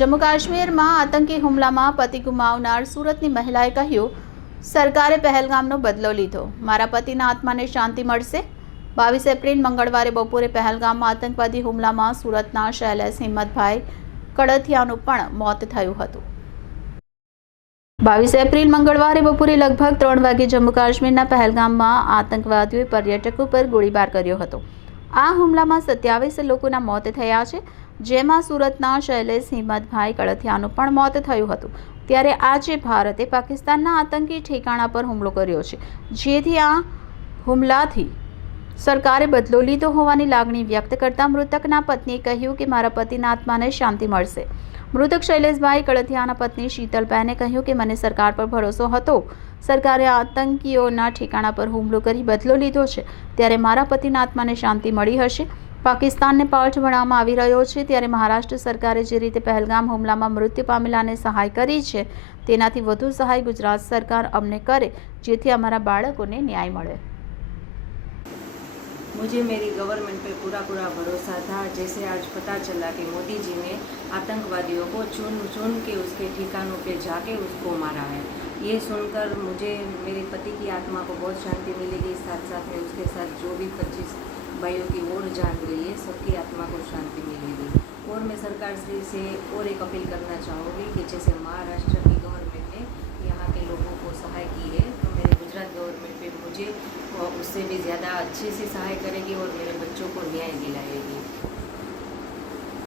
જમ્મુ કાશ્મીરમાં આતંકી હુમલામાં પતિ ગુમાવનાર સુરતની મહિલાએ કહ્યું, સરકારે પહેલગામનો બદલો લીધો. મારા પતિના આત્માને શાંતિ મળશે. બાવીસ એપ્રિલ મંગળવારે બપોરે પહેલગામમાં આતંકવાદી હુમલામાં સુરતના શૈલેષ હિંમતભાઈ કડથિયાનું પણ મોત થયું હતું. બાવીસ એપ્રિલ મંગળવારે બપોરે લગભગ ત્રણ વાગે જમ્મુ કાશ્મીરના પહેલગામમાં આતંકવાદીઓએ પર્યટકો પર ગોળીબાર કર્યો હતો. આ હુમલામાં સત્યાવીસ લોકોના મોત થયા છે, જેમાં સુરતના શૈલેષ હિંમતભાઈ કળથિયાનું પણ મોત થયું હતું. ત્યારે આજે ભારતે પાકિસ્તાનના આતંકી ઠેકાણા પર હુમલો કર્યો છે, જેથી આ હુમલાથી સરકારે બદલો લીધો હોવાની લાગણી વ્યક્ત કરતા મૃતકના પત્નીએ કહ્યું કે મારા પતિના આત્માને શાંતિ મળશે. મૃતક શૈલેષભાઈ કળથિયાના પત્ની શીતલબહેને કહ્યું કે મને સરકાર પર ભરોસો હતો. સરકારે આતંકીઓના ઠેકાણા પર હુમલો કરી બદલો લીધો છે. ત્યારે મારા પતિના આત્માને શાંતિ મળી હશે. પાકિસ્તાનને પાઠ ભણવામાં આવી રહ્યો છે ત્યારે મહારાષ્ટ્ર સરકારે જે રીતે પહેલગામ હુમલામાં મૃત્યુ પામેલાને સહાય કરી છે, તેનાથી વધુ સહાય ગુજરાત સરકાર અમને કરે, જેથી અમારા બાળકોને ન્યાય મળે. मुझे मेरी गवर्नमेंट पे पूरा पूरा भरोसा था। जैसे आज पता चला कि मोदी जी ने आतंकवादियों को चुन चुन के उसके ठिकानों पे जाके उसको मारा है। ये सुनकर मुझे, मेरे पति की आत्मा को बहुत शांति मिलेगी। साथ साथ में उसके साथ जो भी पच्चीस भाइयों की ओर जान गई है सबकी आत्मा को शांति मिलेगी। और मैं सरकार से और एक अपील करना चाहूँगी कि जैसे महाराष्ट्र मुझे अ, उससे भी ज़्यादा अच्छे से सहाय करेगी और मेरे बच्चों को न्याय दिलाएगी